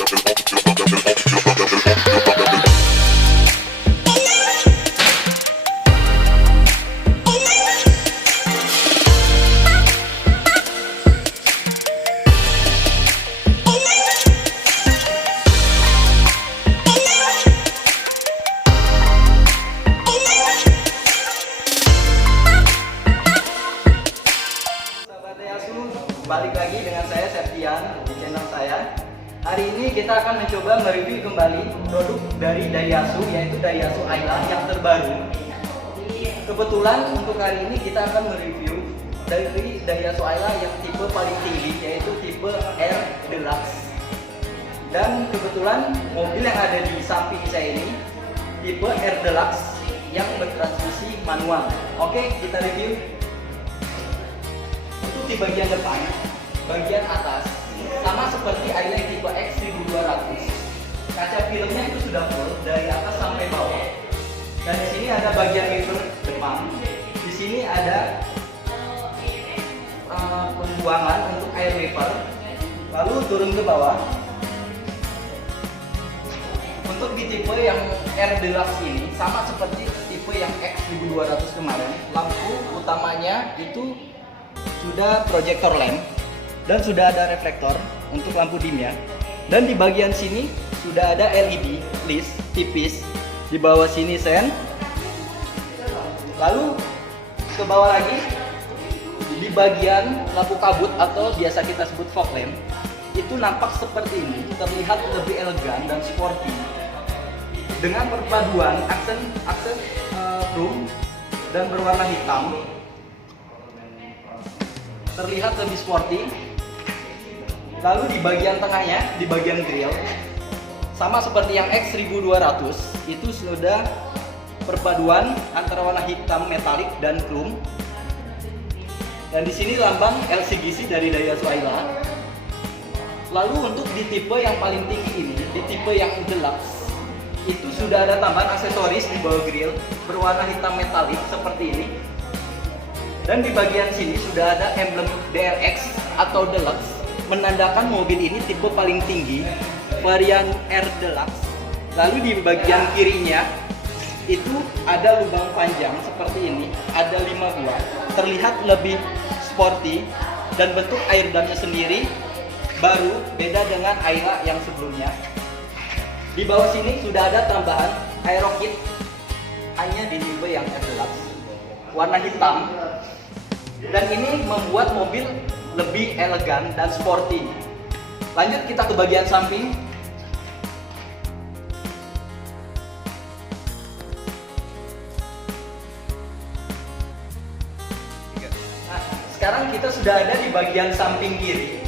Balik lagi dengan saya Septian di channel saya. Hari ini kita akan mencoba mereview kembali produk dari Daihatsu, yaitu Daihatsu Ayla yang terbaru. Kebetulan untuk hari ini kita akan mereview dari Daihatsu Ayla yang tipe paling tinggi, yaitu tipe R Deluxe. Dan kebetulan mobil yang ada di samping saya ini tipe R Deluxe yang bertransmisi manual. Oke, kita review. Di bagian depan, bagian atas sama seperti Ayla tipe X 1200. Kaca filmnya itu sudah full dari atas sampai bawah. Dan di sini ada bagian wiper depan. Di sini ada pembuangan untuk air wiper. Lalu turun ke bawah. Untuk di tipe yang R Deluxe ini sama seperti tipe yang X 1200 kemarin. Lampu utamanya itu sudah projector lamp dan sudah ada reflektor untuk lampu dimnya, dan di bagian sini sudah ada LED list tipis, di bawah sini sen, lalu ke bawah lagi di bagian lampu kabut atau biasa kita sebut fog lamp itu nampak seperti ini, terlihat lebih elegan dan sporty dengan perpaduan aksen chrome dan berwarna hitam. Terlihat lebih sporty. Lalu di bagian tengahnya, di bagian grill, sama seperti yang X 1200, itu sudah perpaduan antara warna hitam metalik dan chrome. Dan di sini lambang LCGC dari Daihatsu Ayla. Lalu untuk di tipe yang paling tinggi ini, di tipe yang Deluxe, itu sudah ada tambahan aksesoris di bawah grill berwarna hitam metalik seperti ini. Dan di bagian sini sudah ada emblem DRX atau Deluxe, menandakan mobil ini tipe paling tinggi, varian R Deluxe. Lalu di bagian kirinya itu ada lubang panjang seperti ini, ada 5 buah, terlihat lebih sporty, dan bentuk air damnya sendiri baru, beda dengan Ayla yang sebelumnya. Di bawah sini sudah ada tambahan aero kit, hanya di tipe yang R Deluxe, warna hitam. Dan ini membuat mobil lebih elegan dan sporty. Lanjut kita ke bagian samping. Nah, sekarang kita sudah ada di bagian samping kiri.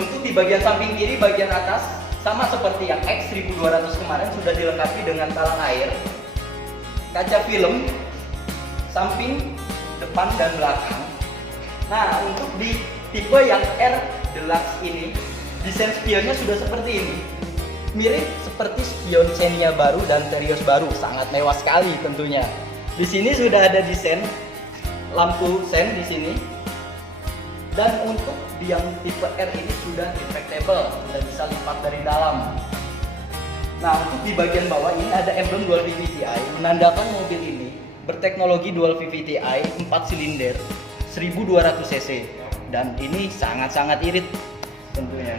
Untuk di bagian samping kiri, bagian atas sama seperti yang X 1200 kemarin, sudah dilengkapi dengan talang air, kaca film, samping, depan dan belakang. Nah, untuk di tipe yang R Deluxe ini, desain spionnya sudah seperti ini. Mirip seperti spion Xenia baru dan Terios baru, sangat mewah sekali tentunya. Di sini sudah ada desain lampu sen di sini. Dan untuk yang tipe R ini sudah retractable, sudah bisa lipat dari dalam. Nah, untuk di bagian bawah ini ada emblem Dual VVT-i, menandakan mobil ini berteknologi Dual VVT-i 4 silinder 1200 cc, dan ini sangat-sangat irit tentunya.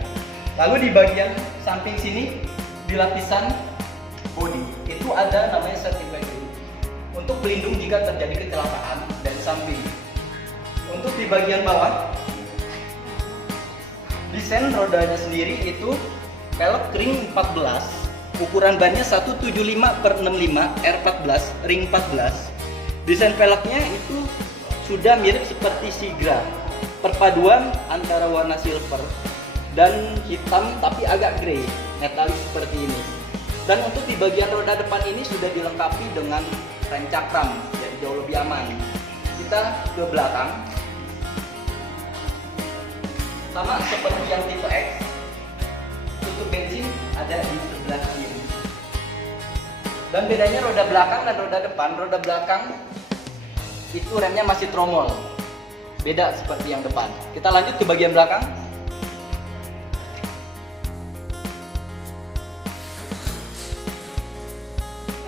Lalu di bagian samping sini, di lapisan bodi itu ada namanya safety blanket untuk pelindung jika terjadi kecelakaan dari samping. Untuk di bagian bawah, desain rodanya sendiri itu pelek ring 14, ukuran bannya 175/65 R14 ring 14. Desain peleknya itu sudah mirip seperti Sigra, perpaduan antara warna silver dan hitam tapi agak grey, metalik seperti ini. Dan untuk di bagian roda depan ini sudah dilengkapi dengan rem cakram, jadi jauh lebih aman. Kita ke belakang, sama seperti yang tipe X, tutup bensin ada di sebelah kiri. Dan bedanya roda belakang dan roda depan, roda belakang itu remnya masih tromol, beda seperti yang depan. Kita lanjut ke bagian belakang.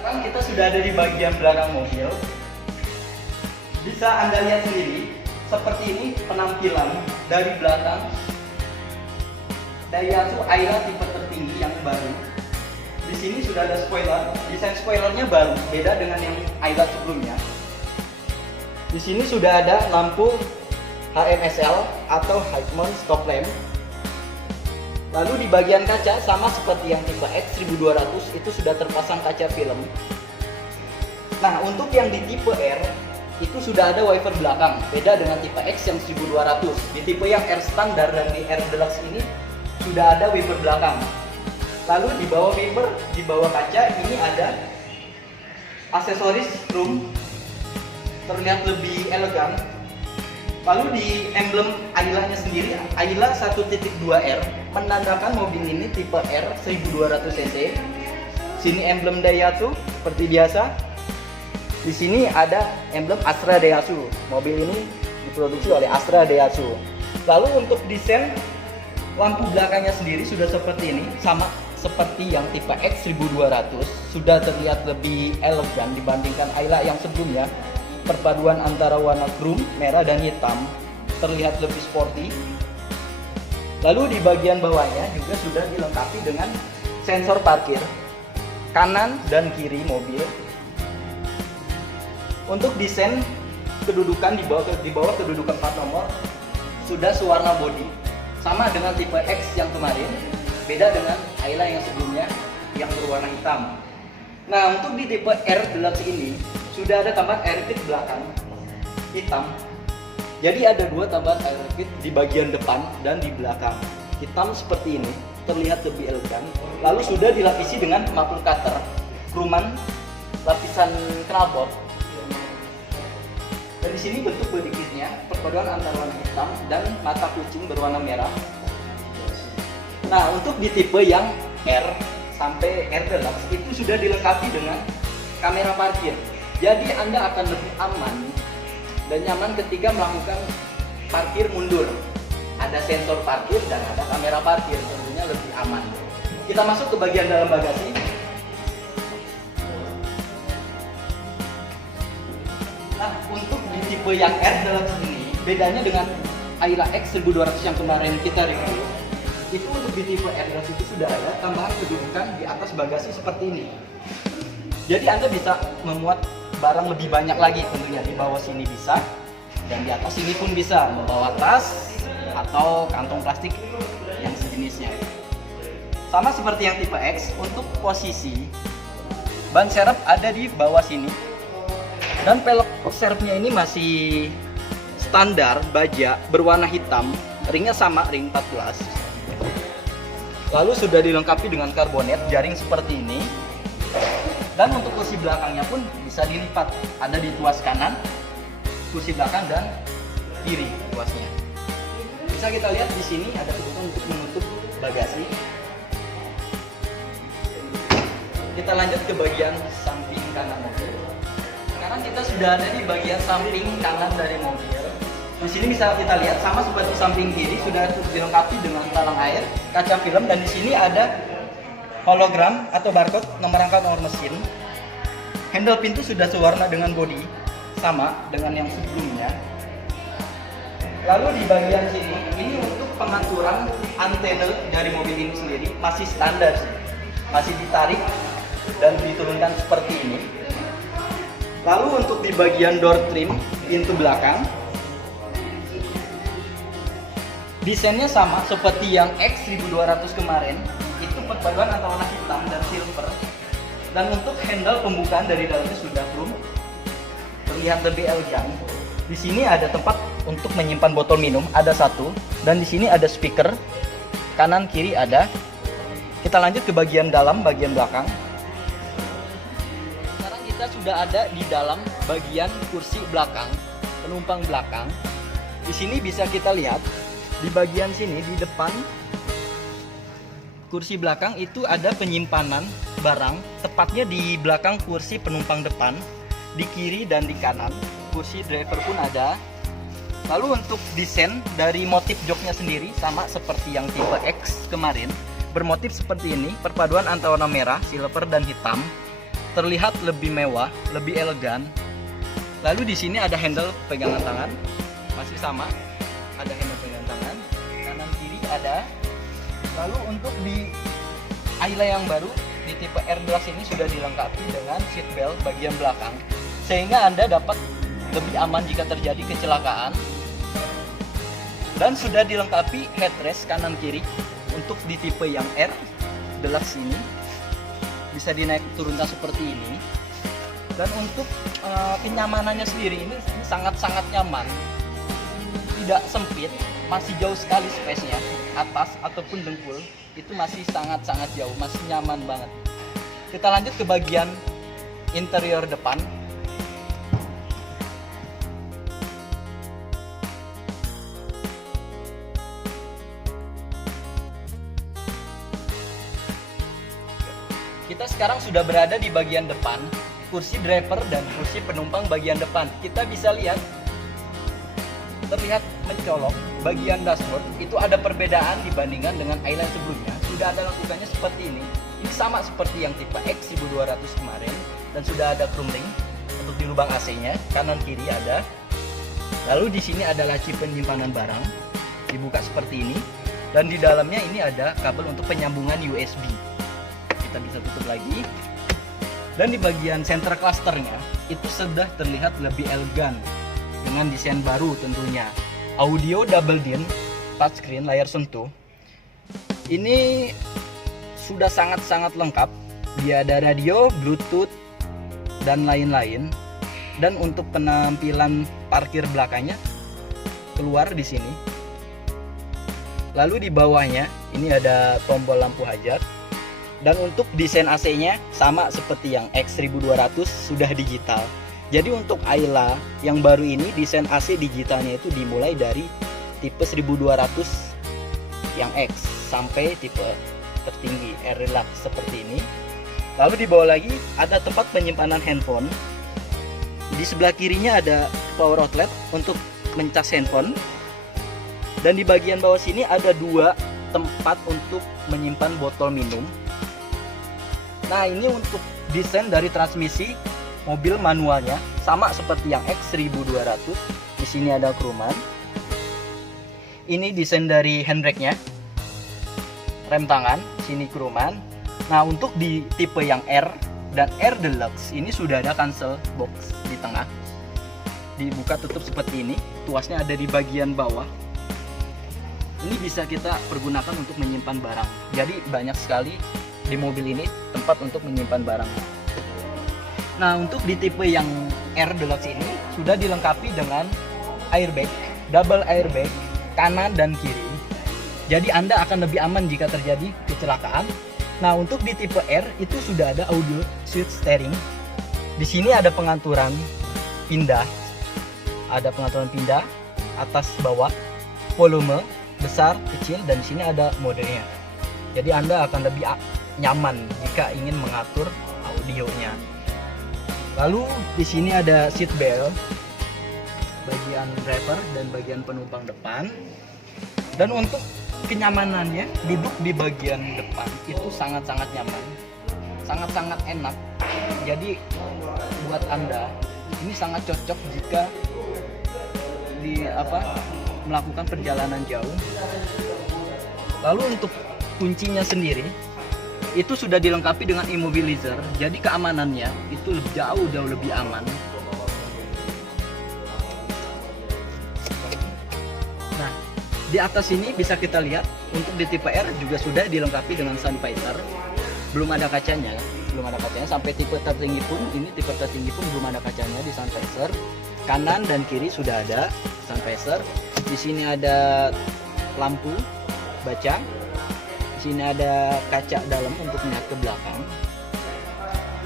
Sekarang kita sudah ada di bagian belakang mobil. Bisa Anda lihat sendiri, seperti ini penampilan dari belakang Daihatsu Ayla tipe tertinggi yang baru. Di sini sudah ada spoiler. Desain spoilernya baru, beda dengan yang Ayla sebelumnya. Di sini sudah ada lampu HMSL atau High Mount Stop Lamp. Lalu di bagian kaca sama seperti yang tipe X 1200 itu sudah terpasang kaca film. Nah, untuk yang di tipe R itu sudah ada wiper belakang, beda dengan tipe X yang 1200. Di tipe yang R standar dan di R Deluxe ini sudah ada wiper belakang. Lalu di bawah wiper, di bawah kaca ini ada aksesoris chrome, terlihat lebih elegan. Lalu di emblem Ayla-nya sendiri, Ayla 1.2R, menandakan mobil ini tipe R 1200 cc. Sini emblem Daihatsu seperti biasa. Di sini ada emblem Astra Daihatsu. Mobil ini diproduksi oleh Astra Daihatsu. Lalu untuk desain lampu belakangnya sendiri sudah seperti ini, sama seperti yang tipe X 1200, sudah terlihat lebih elegan dibandingkan Ayla yang sebelumnya. Perpaduan antara warna chrome, merah dan hitam terlihat lebih sporty. Lalu di bagian bawahnya juga sudah dilengkapi dengan sensor parkir kanan dan kiri mobil. Untuk desain kedudukan di bawah kedudukan plat nomor sudah sewarna bodi, sama dengan tipe X yang kemarin, beda dengan Ayla yang sebelumnya yang berwarna hitam. Nah, untuk di tipe R Deluxe ini sudah ada tambahan air kit belakang hitam. Jadi ada dua tambahan air kit di bagian depan dan di belakang. Hitam seperti ini, terlihat lebih elegan. Lalu sudah dilapisi dengan muffler cutter, kruman lapisan knalpot. Dan di sini bentuk body kitnya perpaduan antara warna hitam dan mata kucing berwarna merah. Nah, untuk di tipe yang R sampai R Deluxe itu sudah dilengkapi dengan kamera parkir. Jadi Anda akan lebih aman dan nyaman ketika melakukan parkir mundur. Ada sensor parkir dan ada kamera parkir, tentunya lebih aman. Kita masuk ke bagian dalam bagasi. Nah, untuk di tipe yang R Deluxe ini, bedanya dengan Ayla X 1200 yang kemarin kita review, itu untuk di tipe R Deluxe itu sudah ada tambahan kedudukan di atas bagasi seperti ini. Jadi Anda bisa memuat barang lebih banyak lagi, tentunya di bawah sini bisa dan di atas sini pun bisa, membawa tas atau kantong plastik yang sejenisnya. Sama seperti yang tipe X, untuk posisi ban serep ada di bawah sini dan pelek serepnya ini masih standar baja berwarna hitam, ringnya sama, ring 14. Lalu sudah dilengkapi dengan karbonet jaring seperti ini. Dan untuk kursi belakangnya pun bisa dilipat. Ada di tuas kanan, kursi belakang dan kiri tuasnya. Bisa kita lihat di sini ada kedudukan untuk menutup bagasi. Kita lanjut ke bagian samping kanan mobil. Sekarang kita sudah ada di bagian samping kanan dari mobil. Di sini bisa kita lihat sama seperti samping kiri sudah dilengkapi dengan talang air, kaca film, dan di sini ada hologram atau barcode nomor rangka nomor mesin. Handle pintu sudah sewarna dengan bodi, sama dengan yang sebelumnya. Lalu di bagian sini, ini untuk pengaturan antena dari mobil ini sendiri masih standar sih. Masih ditarik dan diturunkan seperti ini. Lalu untuk di bagian door trim, pintu belakang, desainnya sama seperti yang X 1200 kemarin. Itu perpaduan antara warna hitam dan silver. Dan untuk handle pembukaan dari dalamnya sudah chrome, terlihat lebih elegan. Di sini ada tempat untuk menyimpan botol minum, ada satu, dan di sini ada speaker, kanan kiri ada. Kita lanjut ke bagian dalam, bagian belakang. Sekarang kita sudah ada di dalam bagian kursi belakang, penumpang belakang. Di sini bisa kita lihat di bagian sini di depan kursi belakang itu ada penyimpanan barang, tepatnya di belakang kursi penumpang depan, di kiri dan di kanan. Kursi driver pun ada. Lalu untuk desain dari motif joknya sendiri sama seperti yang tipe X kemarin, bermotif seperti ini, perpaduan antara warna merah, silver dan hitam. terlihat lebih mewah, lebih elegan. Lalu di sini ada handle pegangan tangan, masih sama, ada handle pegangan tangan, kanan kiri ada. Lalu untuk di Ayla yang baru di tipe R Deluxe ini sudah dilengkapi dengan seat belt bagian belakang, sehingga Anda dapat lebih aman jika terjadi kecelakaan. Dan sudah dilengkapi headrest kanan kiri untuk di tipe yang R Deluxe ini, bisa dinaik turunkan seperti ini. Dan untuk kenyamanannya sendiri ini sangat-sangat nyaman, tidak sempit, masih jauh sekali space-nya, atas ataupun dengkul itu masih sangat-sangat jauh, masih nyaman banget. Kita lanjut ke bagian interior depan. Kita sekarang sudah berada di bagian depan, kursi driver dan kursi penumpang bagian depan. Kita bisa lihat, terlihat mencolok bagian dashboard itu ada perbedaan dibandingkan dengan Ayla sebelumnya. Sudah ada lakukannya seperti ini. Ini sama seperti yang tipe X 1200 kemarin, dan sudah ada chrome ring untuk di lubang AC-nya, kanan kiri ada. Lalu di sini ada laci penyimpanan barang, dibuka seperti ini, dan di dalamnya ini ada kabel untuk penyambungan USB. Kita bisa tutup lagi. Dan di bagian center clusternya itu sudah terlihat lebih elegan dengan desain baru tentunya. Audio double din, touchscreen, layar sentuh. Ini sudah sangat-sangat lengkap. Dia ada radio, Bluetooth, dan lain-lain. Dan untuk penampilan parkir belakangnya keluar di sini. Lalu di bawahnya ini ada tombol lampu hajat. Dan untuk desain AC-nya sama seperti yang X 1200, sudah digital. Jadi untuk Ayla yang baru ini desain AC digitalnya itu dimulai dari tipe 1200 yang X sampai tipe tertinggi R Deluxe seperti ini. Lalu di bawah lagi ada tempat penyimpanan handphone. Di sebelah kirinya ada power outlet untuk mencas handphone. Dan di bagian bawah sini ada dua tempat untuk menyimpan botol minum. Nah, ini untuk desain dari transmisi mobil manualnya sama seperti yang X 1200. Di sini ada kruman. Ini desain dari handbrake-nya. Rem tangan, sini kruman. Nah, untuk di tipe yang R dan R Deluxe ini sudah ada cancel box di tengah. Dibuka tutup seperti ini. Tuasnya ada di bagian bawah. Ini bisa kita pergunakan untuk menyimpan barang. Jadi banyak sekali di mobil ini tempat untuk menyimpan barang. Nah, untuk di tipe yang R Deluxe ini sudah dilengkapi dengan airbag, double airbag kanan dan kiri. Jadi Anda akan lebih aman jika terjadi kecelakaan. Nah, untuk di tipe R itu sudah ada audio switch steering. Di sini ada pengaturan pindah. Ada pengaturan pindah atas bawah, volume besar, kecil, dan di sini ada modenya. Jadi Anda akan lebih nyaman jika ingin mengatur audionya. Lalu di sini ada seat belt bagian driver dan bagian penumpang depan. Dan untuk kenyamanannya, duduk di bagian depan itu sangat-sangat nyaman, sangat-sangat enak. Jadi buat Anda ini sangat cocok jika melakukan perjalanan jauh. Lalu untuk kuncinya sendiri itu sudah dilengkapi dengan immobilizer, jadi keamanannya itu jauh lebih aman. Nah, di atas ini bisa kita lihat untuk di tipe R juga sudah dilengkapi dengan sun visor. Belum ada kacanya sampai tipe tertinggi pun, ini tipe tertinggi pun belum ada kacanya di sun visor. Kanan dan kiri sudah ada sun visor. Di sini ada lampu baca. Di sini ada kaca dalam untuk melihat ke belakang.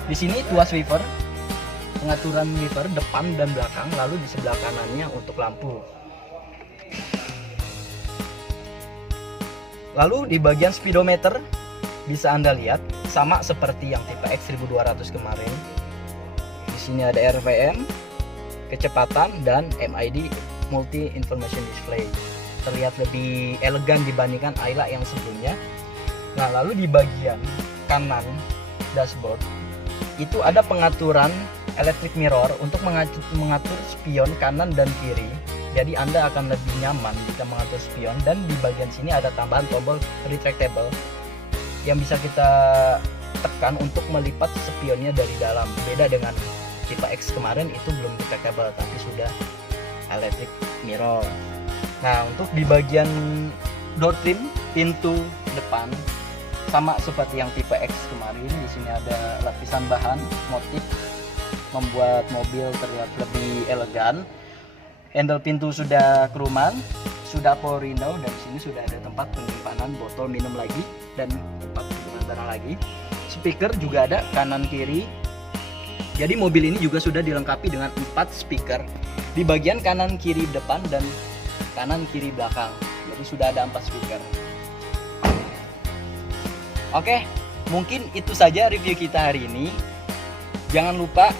Di sini tuas wiper, pengaturan wiper depan dan belakang. Lalu di sebelah kanannya untuk lampu. Lalu di bagian speedometer bisa Anda lihat sama seperti yang tipe X 1200 kemarin. Di sini ada RPM, kecepatan, dan MID Multi Information Display. Terlihat lebih elegan dibandingkan Ayla yang sebelumnya. Nah, lalu di bagian kanan dashboard itu ada pengaturan electric mirror untuk mengatur spion kanan dan kiri. Jadi Anda akan lebih nyaman jika mengatur spion, dan di bagian sini ada tambahan tombol retractable yang bisa kita tekan untuk melipat spionnya dari dalam. Beda dengan tipe X kemarin, itu belum retractable tapi sudah electric mirror. Nah, untuk di bagian door trim pintu depan sama seperti yang tipe X kemarin, di sini ada lapisan bahan motif membuat mobil terlihat lebih elegan. Handle pintu sudah keruman, sudah power window, dan di sini sudah ada tempat penyimpanan botol minum lagi dan tempat penyimpanan barang lagi. Speaker juga ada kanan kiri. Jadi mobil ini juga sudah dilengkapi dengan 4 speaker di bagian kanan kiri depan dan kanan kiri belakang. Jadi sudah ada 4 speaker. Oke, mungkin itu saja review kita hari ini. Jangan lupa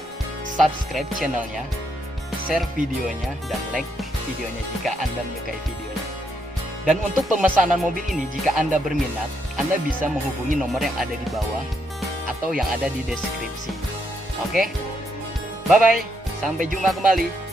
subscribe channelnya, share videonya, dan like videonya jika Anda menyukai videonya. Dan untuk pemesanan mobil ini, jika Anda berminat, Anda bisa menghubungi nomor yang ada di bawah atau yang ada di deskripsi. Oke, bye-bye, sampai jumpa kembali.